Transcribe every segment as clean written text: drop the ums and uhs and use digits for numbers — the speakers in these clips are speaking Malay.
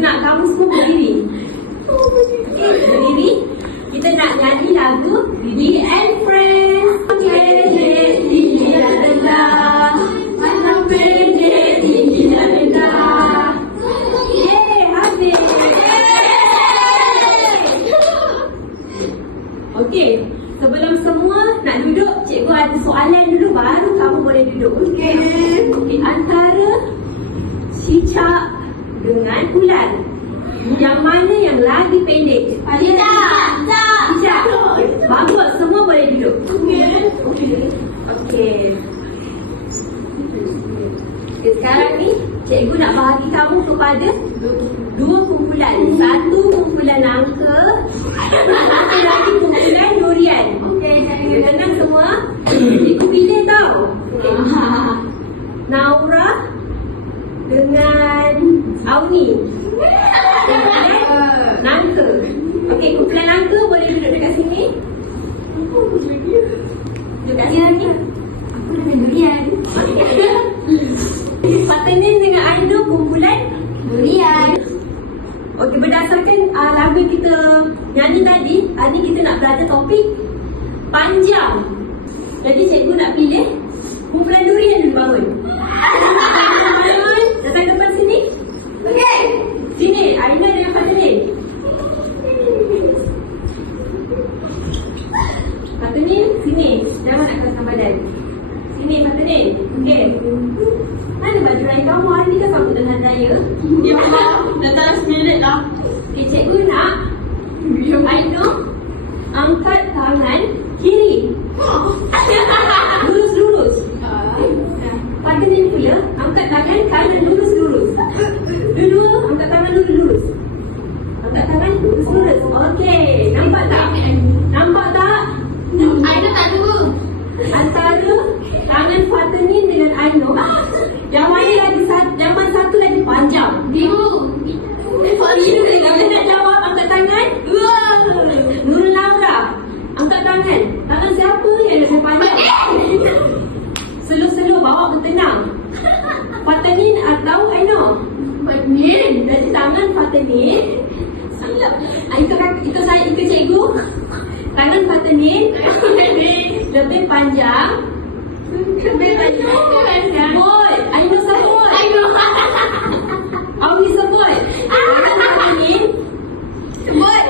nak kamu semua berdiri. Okay, berdiri. Kita nak nyanyi lagu Didi and Friends. Pendek, tinggi dan rendah. Anak pendek, tinggi dan rendah. Yeay, habis. Okey, sebelum semua nak duduk, cikgu ada soalan dulu baru kamu boleh duduk. Okey, antara cicak dengan ular, yang mana yang lagi pendek? Cicak. Bagus, semua boleh duduk. Okey. Sekarang ni cikgu nak bagi kamu kepada dua kumpulan. Satu kumpulan angka, satu lagi kumpulan durian. Tenang semua. Cikgu pilih tau. Naura dengan Auni. Nangka. Okey, kumpulan nangka boleh duduk dekat sini. Duduk kat sini. Aku dengan durian. Partner dengan Aino kumpulan durian. Okey, berdasarkan lagu yang kita nyanyi tadi kita nak belajar topik panjang. Jadi cikgu nak pilih kumpulan durian dulu bangun. Datang depan sini. Okey. Sini, Aina dengan partner. Partner, sini. Jangan nak keluarkan badan. Sini, partner. Okey. Mana baju lain kamu? Hari ni kan kamu dengan saya. Dia datang sendiri lah. Okay, cikgu nak Aino angkat tangan kiri. Lurus-lurus. Partner pula angkat tangan kanan lurus-lurus. Dua, angkat tangan lurus-lurus. Angkat tangan lurus-lurus. Okey, nampak tak? Nampak tak? Aino tak tahu. Antara tangan partner dengan Aino, yang mana lagi satu lagi panjang? Biru. Kamu nak jawab, angkat tangan. Nurul Laura, angkat tangan. Tangan siapa yang lebih panjang? Slow-slow, bawa bertenang. Fatanin atau Aino? Fatanin. Jadi tangan Fatanin. Ikut cikgu. Tangan Fatanin lebih panjang. Boy, Aino sebut. Auni sebut. Tangan Fatanin Sebut.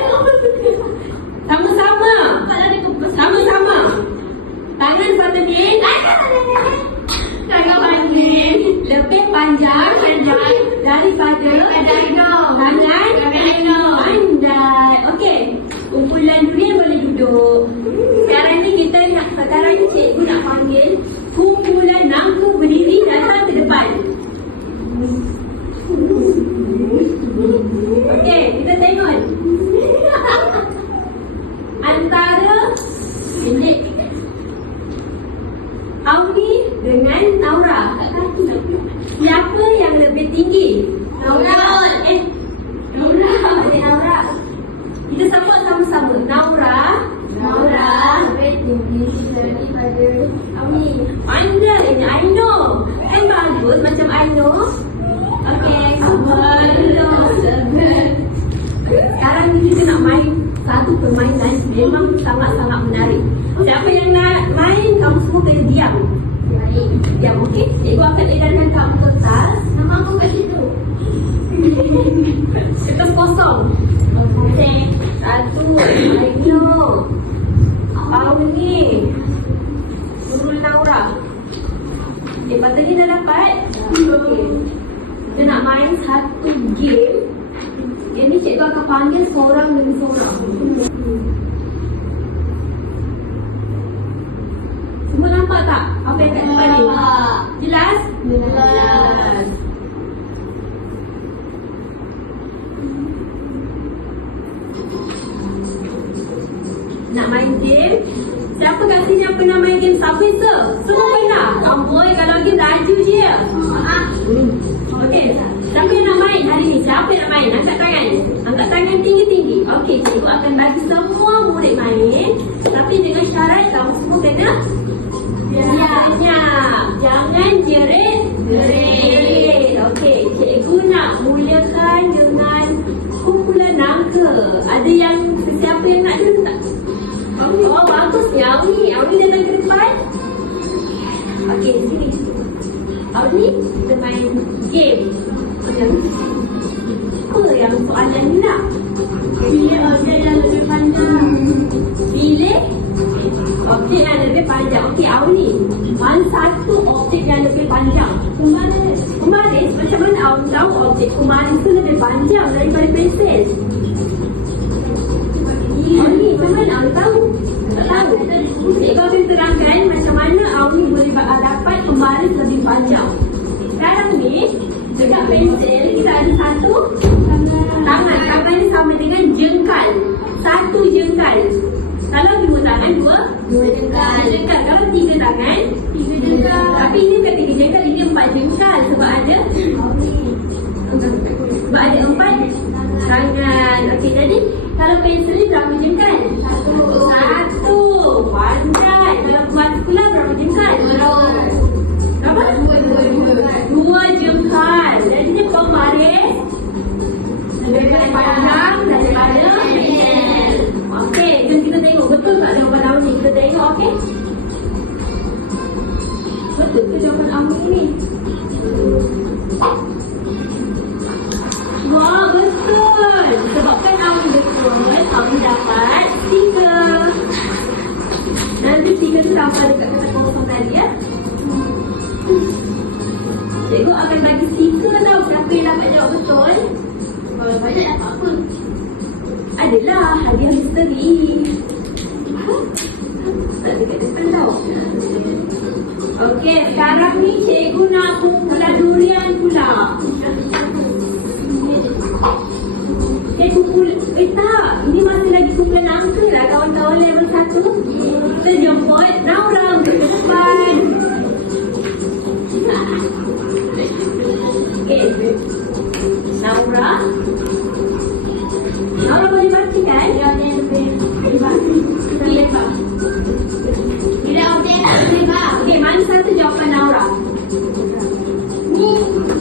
sama-sama. Sama-sama. Tangan Fatanin Tangan Fatanin lebih panjang daripada Aino. tangan Aino. pandai. Okey, kumpulan durian boleh duduk. Sekarang ni cikgu nak panggil kumpulan nangka berdiri datang ke depan. Okey, kita tengok antara Auni dengan Naura, siapa yang lebih tinggi? Naura. Naura. Kita sebut sama-sama. Naura lebih tinggi daripada Auni. pandai. Aino kan bagus macam Aino. Okey, sabar dulu. Sekarang ni kita nak main satu permainan memang sangat-sangat menarik. Siapa yang nak main, kamu semua kena diam. Diam, okey? Cikgu akan edarkan kamu kertas. Nama aku kat situ. Kertas kosong. Okey. Satu, Aino, Auni, Nurul Naura. Lepas tadi dah dapat. Okey. Kita nak main satu game. Game ni cikgu akan panggil seorang demi seorang. Semua nampak tak apa yang kat depan ni? Jelas? Jelas. Nak main game? Siapa kat sini yang pernah main game Subway Surf? Semua pernah? Amboi, kalau game laju je. Okey, siapa yang nak main hari ni? Siapa yang nak main? Angkat tangan. Angkat tangan tinggi-tinggi. Okey, cikgu akan bagi semua murid main. Tapi dengan syarat kamu semua kena senyap. Jangan jerit. Okey, cikgu nak mulakan dengan soalan ni nak. Pilih objek yang lebih panjang. Pilih objek yang lebih panjang. Okey, Auni. Mana satu objek yang lebih panjang? Kumaris. Macam mana Auni tahu objek kumaris tu lebih panjang daripada pensel? Auni, macam mana Auni tahu? Tak tahu. Cikgu akan terangkan macam mana Auni boleh dapat kumaris lebih panjang. Sekarang ni, dekat pensel kita ada satu tangan. Tangan ni sama dengan jengkal. Satu jengkal. Kalau dua tangan, dua jengkal. Kalau tiga tangan, tiga jengkal. Tapi ini bukan tiga jengkal, ini 4 jengkal. Sebab ada empat tangan. Okey, jadi kalau pensel ni berapa jengkal? Satu. Pandai. Kalau kuas pula berapa jengkal? Berapa? Dua jengkal. Jadi dia pemaris lebih panjang daripada pensel. Okey, jom kita tengok betul tak jawapan Auni ni? Kita tengok, okey? Betul ke jawapan Auni ni? Wah, betul. Sebabkan Auni betul, Auni dapat stiker. Nanti stiker tu sampai dekat kotak kosong tadi ya. Cikgu akan bagi stiker tau siapa yang dapat jawab betul. Kalau banyak dapat apa? Adalah hadiah misteri. Tak dekat depan tau. Okey, sekarang ni cikgu nak kumpulan durian pula. Cikgu tak. Ini masih lagi kumpulan angka lah kawan-kawan level 1. Kita jemput Naura untuk ke depan. Okey. Naura boleh baca kan? Ya, boleh baca. Boleh baca. Tidak boleh baca. Okey, mana satu jawapan Naura? Ni,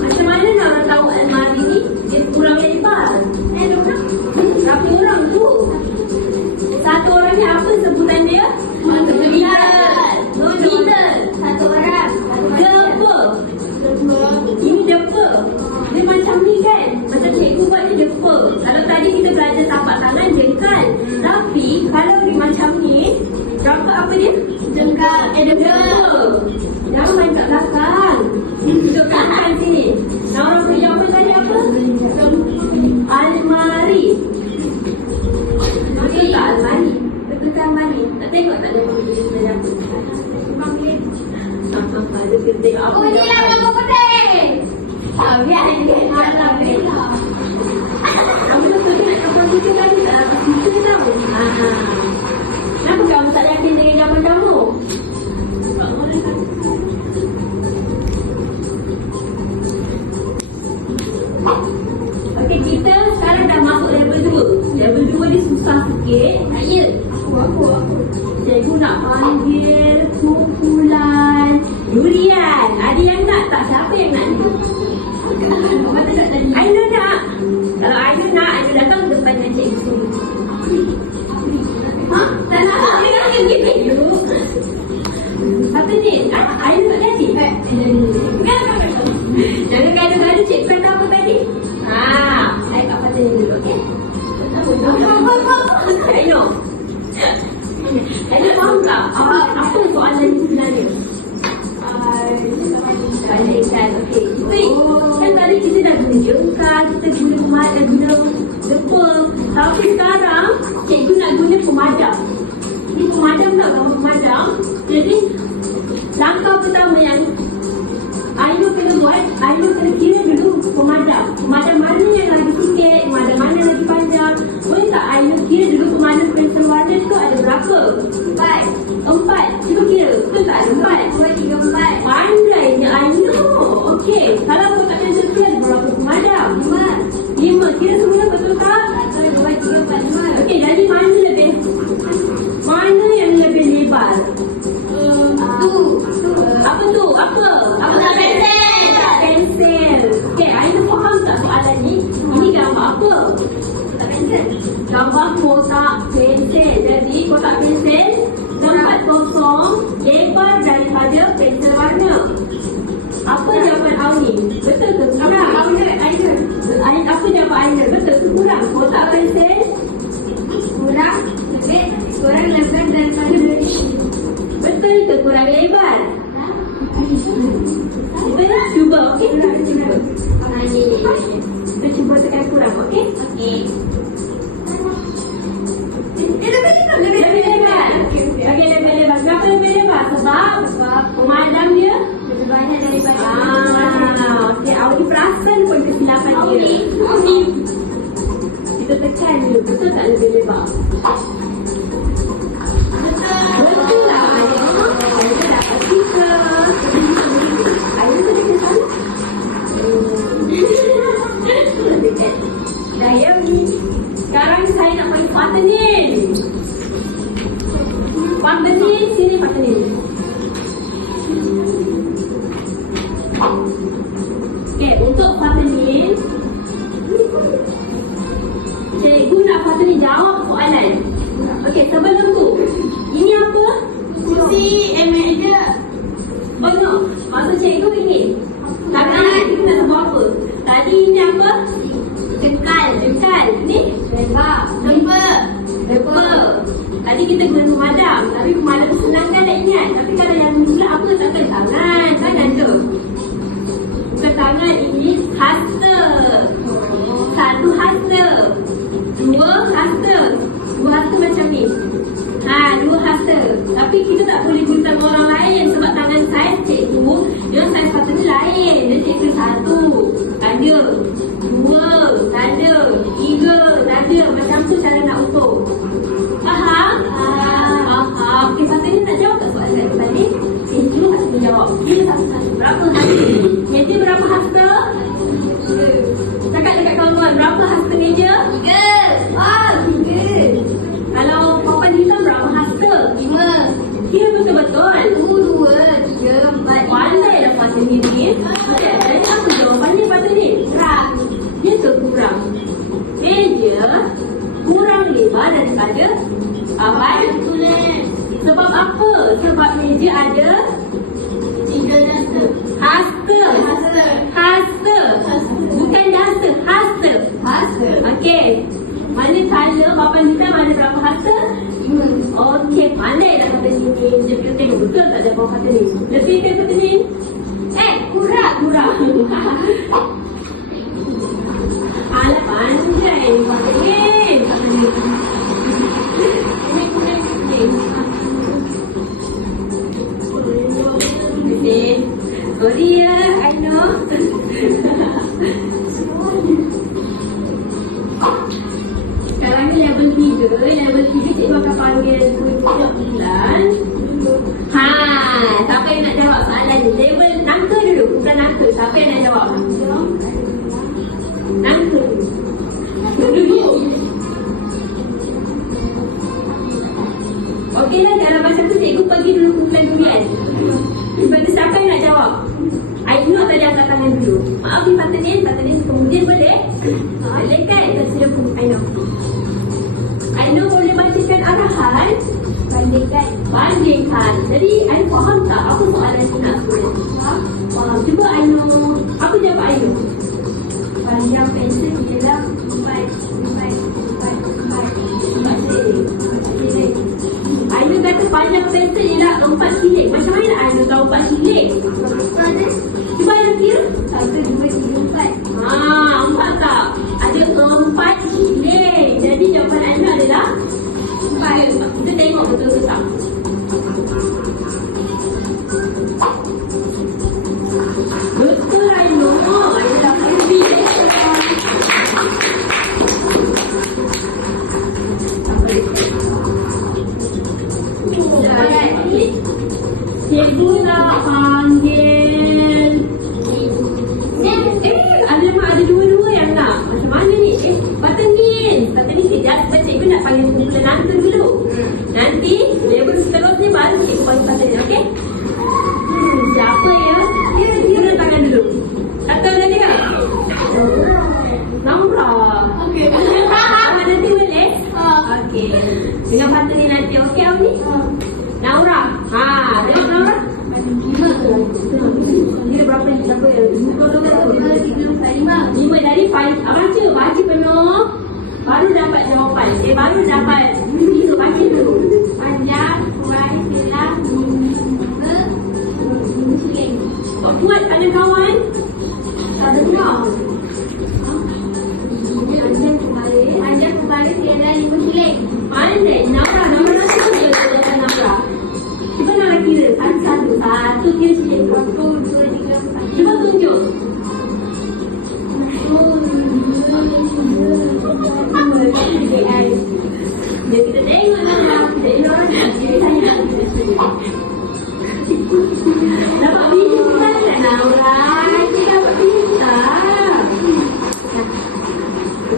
macam mana Naura tahu almari ni dia kurang lebar? Berapa orang tu? Satu orang ni apa sebutan dia? Meter. Satu orang. Depa. Ini depa. Dia macam ni kan? Macam cikgu buat ni depa. Kalau tadi kita belajar tapak tangan jengkal. Tapi kalau dia macam ni, berapa apa dia? Jengkal. Depa. Jangan main kat belakang. Duduk belakang sini. Nah, orang punya jawapan tadi apa? Almari. Betul tak almari? Betul tak almari? Tak tengok tak jawapan kita apa? Ada kita tengok apa? Kunci lah lampu putih. Biar dia malam bela. Kamu betul nak kapal kita tadi tak dapat kita tahu. Kenapa kamu tak yakin dengan jawapan kamu? Okey, kita sekarang dah masuk level 2. Level 2 ni susah sikit. Ya. Aku. Cikgu nak panggil kumpulan durian. Ada yang nak tak? Siapa yang nak ni? Aina nak. Kalau Aina nak, Aina datang depan dengan cikgu. Tak nak. Aina nak pergi dulu. Siapa ni? Aina tak jadi? Jangan gaduh-gaduh cikgu kata apa tadi? Saya kat pasal ni dulu, okey? Aina. Aina faham tak? Apa soalan ni sebenarnya? Balikkan, okey. Kan tadi kita dah guna jengkal, kita guna pemadam, guna depa. Tapi sekarang, cikgu nak guna pemadam. Ini pemadam tak kamu pemadam? Jadi, langkah pertama yang Aina kena buat, Aina kena kira dulu pemadam. Pemadam mana yang lagi sikit, pemadam mana yang lagi panjang. Boleh tak Aina kira dulu pemadam pensel warna tu ada berapa? 4. Cuba kira, betul tak ada 4? 2, 3, 4. Pandainya Aina. Okey, kalau kotak pensel tu ada berapa pemadam? 5. Kira semula betul tak? 1, 2, 3, 4, 5. Okey, jadi mana yang lebih lebar? Apa tu? Apa pensel. Okey, Aina faham tak soalan ni? Ini gambar apa? Gambar kotak pensel. Jadi kotak pensel tempat kosong lebar daripada pensel warna. Apa jawapan Auni? Betul ke kurang? Apa jawapan Aina? Betul ke kurang? Betul tak lebih lebar? Betul lah. Saya dapat 3. Ayu tu dekat sana. Dah ya ni. Sekarang saya nak main partner. Partner sini partner. Okey, untuk partner cikgu nak partner jawab soalan. Okey, sebelum tu ini apa? Kursi meja. Oh no, maksud cikgu ini tangan kita nak buat apa? Tadi ini apa? Kekal. Ni lebar. Lebar. Tadi kita guna pemadam, tapi pemadam senang kan nak ingat. Tapi kalau yang pula apa takkan tangan tu. Bukan tangan, ini hasta. 1 hasta. 2 hasta. 2 hasta macam ni. 2 hasta. Tapi kita tak boleh guna orang lain sebab tangan saya cikgu, dia saiz patut ni lain. Dia cikgu 1. Ada. 2. Ada. 3. Ada. Macam tu cara nak utuh. Faham? Faham. Okey, patut ni nak jawab tak soalan saya tadi? Cikgu patut jawab. Dia satu-satu. Berapa hasta? Meja berapa hasta? Cakap dekat kawan-kawan, berapa hasta meja? 3. 3. Kalau papan hitam berapa hasta? 5. Kira betul-betul. 2, 3, 4. Pandai dah patut ni. Jadi apa jawapannya patut ni? Kurang. Dia ke kurang? Meja kurang lebar daripada papan tulis. Sebab apa? Sebab meja ada 3 hasta. Hasta. Bukan duster, hasta. Okey. Mana kala papan hitam ada berapa hasta? 5. Okey, pandai dah kata ni. Dia kita tengok betul tak jawab kata ni. Lebih ke kata ni? Kurang. Alah pandai. Sorry ya, I know. Sekarang ni level 3. Level 3 cikgu akan panggil bulan. Siapa yang nak jawab soalan ni? Level nangka dulu, bukan nangka. Siapa yang nak jawab? Nangka. Dulu. Okeylah, dalam masa tu cikgu pergi dulu kumpulan durian. Lepas tu siapa yang nak jawab? Ainu tadi angkat tangan dulu. Maaf ni partner, kemudian boleh? Boleh kan? Kita sudah pun Ainu boleh bacakan arahan? Bandingkan. Jadi Ainu faham tak apa soalan ni nak suruh? Faham. Cuba Ainu, apa jawab Ainu? Panjang pensel ialah 4. Ainu kata panjang pensel ialah 4 silik. Macam mana Ainu tahu 4 silik? Cuba Ainu kira. 1, 2, 3, 4. 4 tak? Ada 4 silik. Jadi jawapan Ainu adalah 4. Kita tengok betul ke tak? Betul Ainu. Ainu dah happy. Cikgu nak panggil. Ada dua-dua yang nak. Macam mana ni? Patengin sekejap. Sebab cikgu nak panggil kumpulan nangka dulu. Nanti level seterusnya baru cikgu panggil patengin. Okey? Siapa ya? Kira tangan dulu. Atau dah dengar? Namra. Okey. Nanti boleh? Okey. Dengan patengin nanti. Okey awak ni? Naura. Tengok Naura. 5. Dia berapa ni? Siapa ya? 5 dari 5. Baca penuh. Baru dapat jawapan. Baru dapat. Baca dulu. Panjang, kurang, silang, 5 siling. Buat ada kawan. Tak dengar. Panjang kembali ialah 5 siling. Pandai. Naura rasa dia jawapan Naura. Cuba Naura kira. Satu kira sikit. 1, 2, 3, 4. Cuba tunjuk.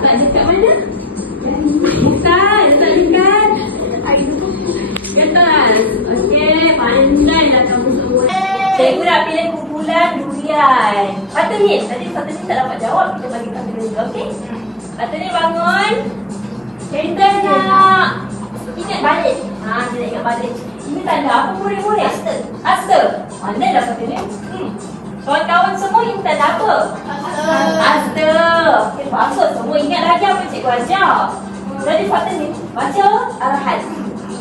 letak dekat mana? Bukan, letak dekat di atas. Okey, pandailah kamu semua. Cikgu nak pilih kumpulan durian. Patut tadi tak dapat jawab, kita bagi patut ni, okey? Patut ni bangun. Kita nak ingat balik. Dia nak ingat balik. Ini tanda apa murid-murid? Asta. Pandailah patut ni. Kawan-kawan semua ini tanda apa? Asta. Okey, bagus. Semua ingat lagi apa cikgu ajar. Jadi patut ni baca arahan.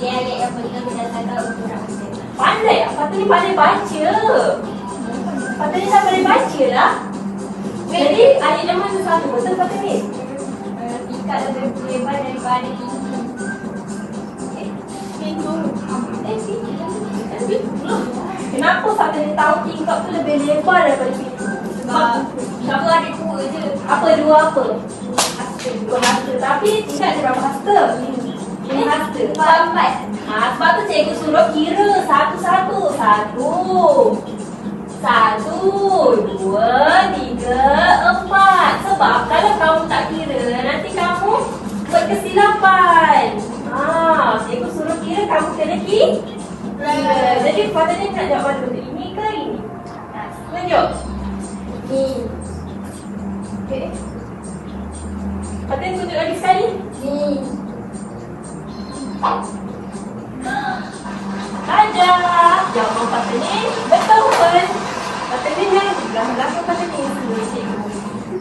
Dia ayat yang paling berdasarkan ukuran mesin. Pandai, patut ni pandai baca. Patut ni tak pandai baca lah. Jadi ayat yang mana satu? Betul patut ni? Tingkat lebih lebar daripada tinggi. Pintu. Kenapa patut ni tahu tingkap tu lebih lebar daripada pintu? Sebab sama ada dua je. Apa dua apa? Dua hasta. Tapi tingkat ada berapa hasta? Ini hasta. Empat. Sebab tu cikgu suruh kira satu-satu. Satu, dua, tiga, empat. Sebab kalau kamu tak kira, nanti kamu buat kesilapan. Cikgu suruh kira, kamu kena kira. Jadi patutnya nak jawab pada bentuk ini ke ini? Tunjuk. Ni. Okey. Patutnya tunjuk lagi sekali. Ni. Ajar. Jawapan patut ni betul pun. Patut ni yang belakang patut ni sebelum cikgu.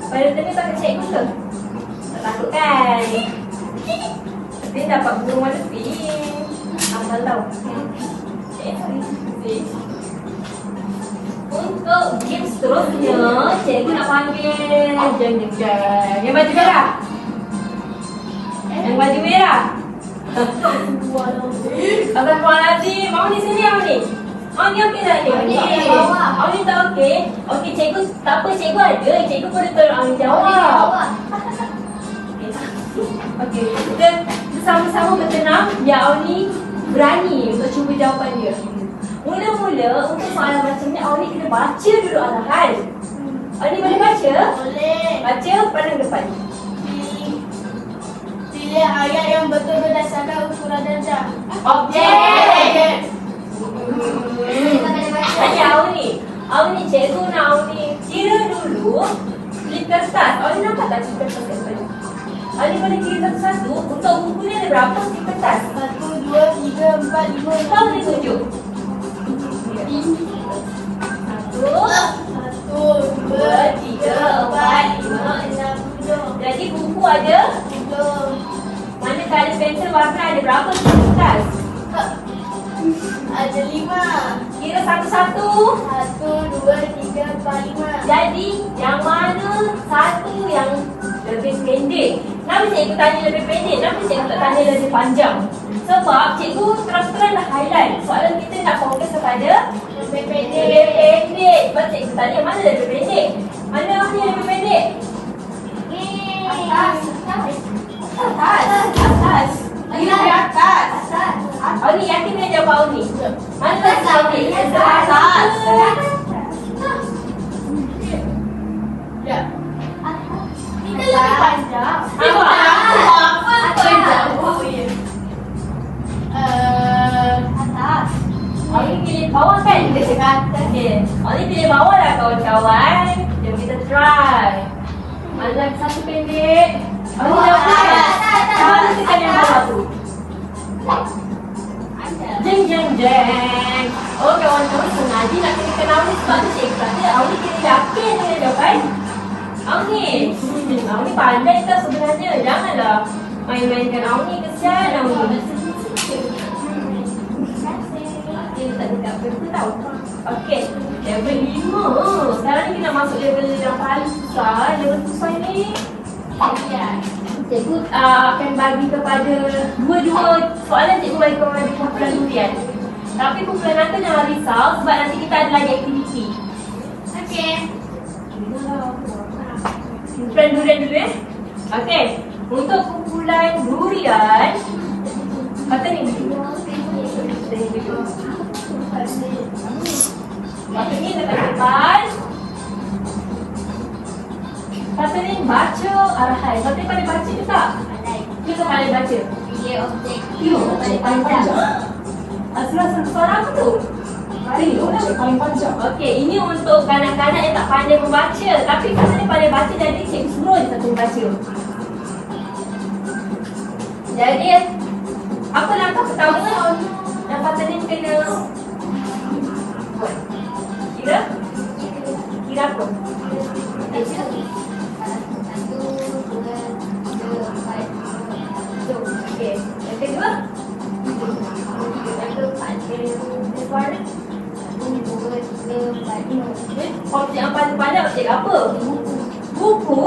Pada tadi pakai cikgu ke? Tak takut kan? Dia dapat burung warna pink. Hafal tau. Untuk game seterusnya, cikgu nak panggil jeng. Yang baju merah. Yang baju merah. Astagfirullahaladzim. Mau ni sini, mau ni? Mau ni okey tak ni? Okey, bawah. Mau ni tak okey? Okey, cikgu tak apa, cikgu ada. Cikgu boleh tolong Auni jawab. Okey, kita sama-sama bertenang. Ya, Auni berani untuk cuba jawapan dia. Mula-mula untuk soalan macam ni, Auni kena baca dulu arahan. Auni boleh baca? Boleh. Baca pandang depan. Pilih ayat yang betul berdasarkan ukuran darjah. Objek. Tanya Auni, cikgu nak Auni kira dulu slip kertas. Auni nampak tak slip kertas kat depan? Auni boleh kira satu-satu. Untuk buku ni ada berapa slip kertas? 1, 2, 3, 4, 5. Kau boleh tunjuk. 1, 2, 3, 4, 5. Jadi buku ada? Mana kalau pensel warna ada berapa slip kertas? Ada 5. Kira satu-satu. 1, 2, 3, 4, 5. Jadi, yang mana satu yang lebih pendek? Kenapa cikgu tanya lebih pendek? Kenapa cikgu tak tanya lebih panjang? Sebab cikgu terang-terang dah highlight. Soalan kita nak fokus kepada Lebih lebih pendek. Sebab cikgu tanya mana lebih pendek? Mana yang lebih pendek? Atas. Atas. Lagi lebih atas. Auni yakin dia jawab Auni? Mana lagi Auni? Atas. Ya. Kita lebih panjang. Apa? Atas. Auni pilih bawah kan? Dia cakap atas dia. Auni pilih bawah lah kawan-kawan. Jom kita try. Mana lagi satu pendek? Auni jawab atas. Mana tekan yang bawah tu? Jeng. Oh, kawan-kawan sengaja nak kena Auni sebab tu cikgu kata Auni kena yakin dengan jawapan Auni. Auni pandai tak sebenarnya? Janganlah main-mainkan Auni, kesian Auni. Dia tak dekat berapa tau. Okey, level 5. Sekarang ni kita masuk level yang paling susah. Level susah ni cikgu akan bagi kepada dua-dua soalan. Cikgu bagi kepada kumpulan durian. Tapi kumpulan nanti jangan risau sebab nanti kita ada lagi aktiviti. Okey. Kumpulan durian dulu ya. Okey, untuk kumpulan durian kata ni. Kata ni letak depan. Kata ni Fatin baca arahan. Fatin pandai baca ke tak? Pandai. Kita pandai baca. Dia objek. You paling panjang. Suara apa tu? Paling panjang. Okey, ini untuk kanak-kanak yang tak pandai membaca. Tapi kalau dia pandai baca, jadi cikgu suruh je satu baca. Jadi, apa langkah pertama yang Fatin kena buat? Kira? Kira apa? Okey, yang kedua? Objek yang paling panjang objek apa? Buku.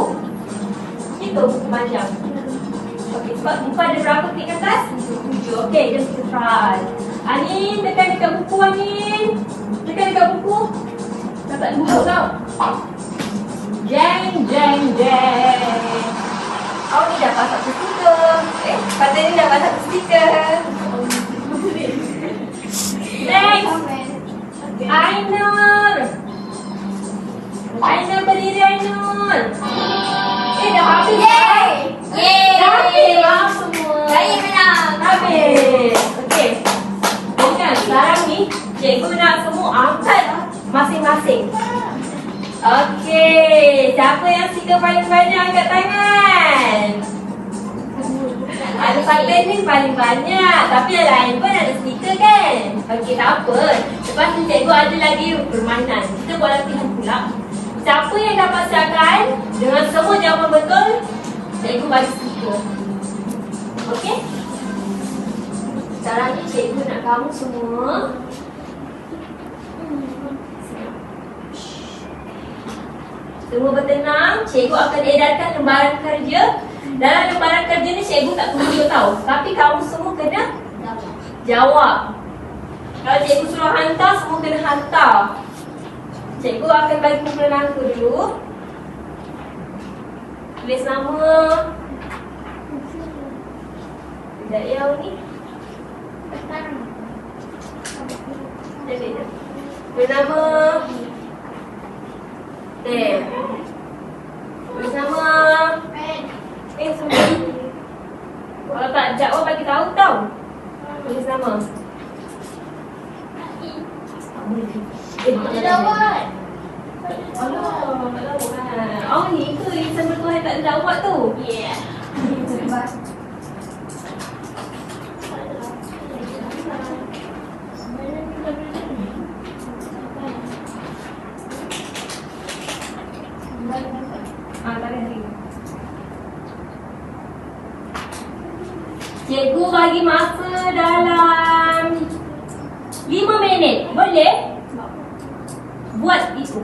Itu buku panjang. Okey, sebab buku ada berapa klik ke atas? 7. Okey, jom kita try. Anin, tekan dekat buku Anin. Tekan dekat buku. Dapat buku tau. Jeng, jeng, jeng. Oh, ni dah pasang stiker. Pada ni dah pasang stiker. Next. Ainur. Ainur berdiri Ainur. Dah habis. Dah habis lah semua. Saya menang. Habis. Okey. Jadi kan sekarang ni cikgu nak semua angkat masing-masing. Okey, siapa yang stiker paling banyak angkat tangan? Ada Fatin ni paling banyak, tapi yang lain pun ada stiker kan? Okey, tak apa. Lepas tu cikgu ada lagi permainan. Kita buat latihan pula. Siapa yang dapat siapkan dengan semua jawapan betul, cikgu bagi stiker. Okey? Sekarang ni cikgu nak kamu semua bertenang. Cikgu akan edarkan lembaran kerja. Dalam lembaran kerja ni cikgu tak tunjuk tau, tapi kamu semua kena jawab. Kalau cikgu suruh hantar, semua kena hantar. Cikgu akan bagi kumpulan angka dulu. Tulis nama. Sekejap ya ni. Tulis nama. Tulis nama. Semua. Kalau tak jawab bagi tahu tau. Tulis nama. Dia jawab. Oh ni ke insan bertuah tak ada jawab tu? Yeah. Cikgu bagi masa dalam 5 minit. Boleh? Buat itu.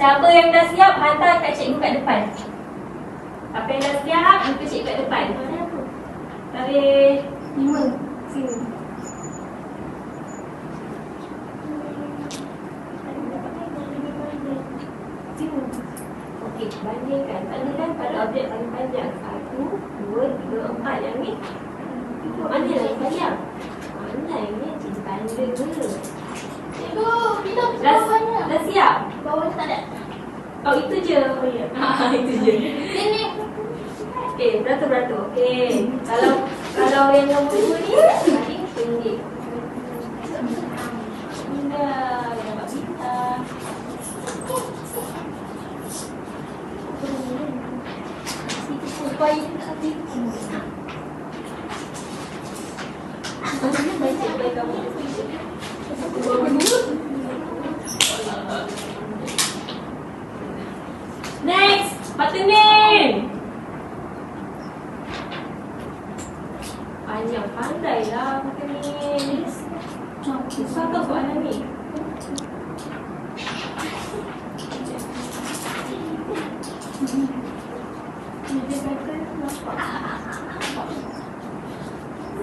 Siapa yang dah siap, hantar kat cikgu kat depan. Apa yang dah siap, jumpa cikgu kat depan. Tarik 5. Sini. Sini. Okey, bandingkan. Bandingkan pada objek paling panjang. 1, 2, 3, 4. Yang ni mana yang panjang? Mana yang ni? Cikgu tanda ke? Cikgu, kita Dah, banyak. dah siap? Bawah tak ada. Oh, itu je. Oh ya. Itu je. Sini. Okey, beratur-beratur. Okey. Kalau yang nombor 2 ni tadi pendek. Indah, yang dapat bintang. Supaya tak fikir. Maksudnya baik kamu. Next, Fatin. Panjang pandailah Fatin. Susah tau soalan ni.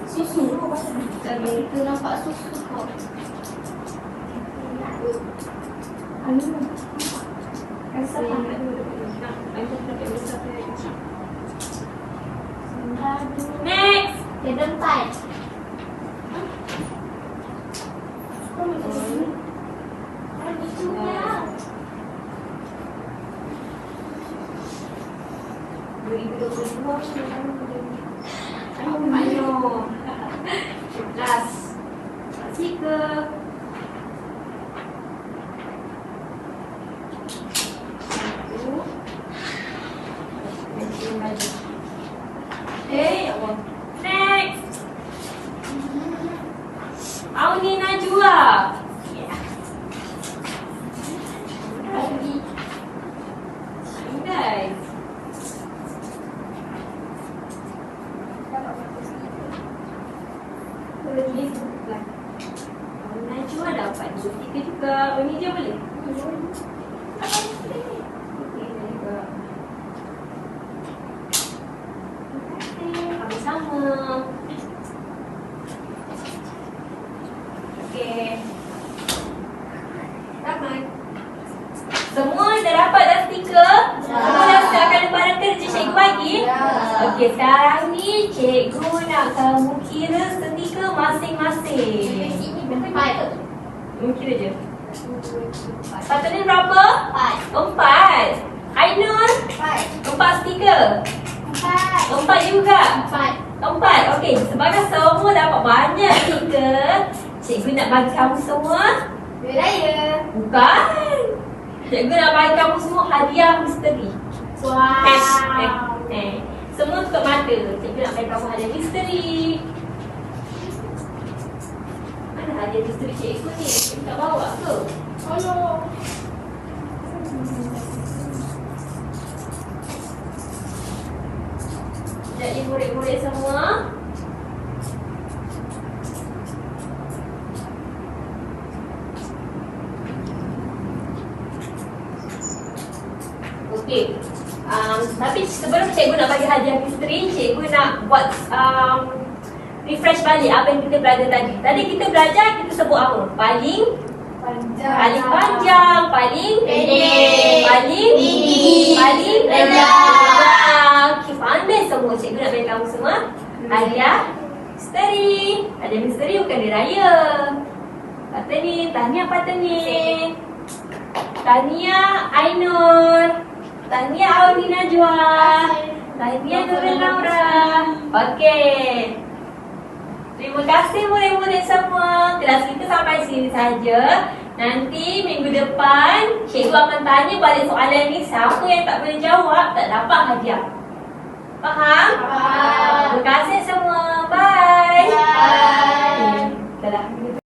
Susu. Kalau itu nampak susu kok. Next. Dia tempat. 2022. Ayo. Last. Kasih ke. Ya Allah. Next. Auni Najwa. Guys. Najwa dapat 2 stiker juga. Ini je boleh? Sama. Okey. Ramai. Semua dah dapat dah stiker? Semua dah siapkan barang kerja cikgu bagi? Okey, sekarang ni cikgu nak kamu kira stiker masing-masing. Kira je. Patutnya berapa? 4. Ainul? 4 stiker. 4 juga? 4. Okey, sebab semua dapat banyak stiker, cikgu nak bagi kamu semua bukan. Cikgu nak bagi kamu semua hadiah misteri. Semua tutup mata. Cikgu nak bagi kamu hadiah misteri. Mana hadiah misteri cikgu ni? Cikgu tak bawa ke? Jadi murid-murid semua, okey. Tapi sebelum cikgu nak bagi hadiah misteri, cikgu nak buat refresh balik apa yang kita belajar tadi. Tadi kita belajar, kita sebut apa? Paling panjang, paling pendek, paling tinggi, paling rendah. Okey, pandai semua. Cikgu nak bagi kamu semua hadiah misteri. Hadiah misteri bukan hari raya. Kata ni, tahniah Patani, tahniah Ainur, tahniah Auni Najwa, tahniah Nurul Laura. Okey. Terima kasih murid-murid semua. Kelas kita sampai sini saja. Nanti minggu depan cikgu akan tanya balik soalan ni. Siapa yang tak boleh jawab tak dapat hadiah.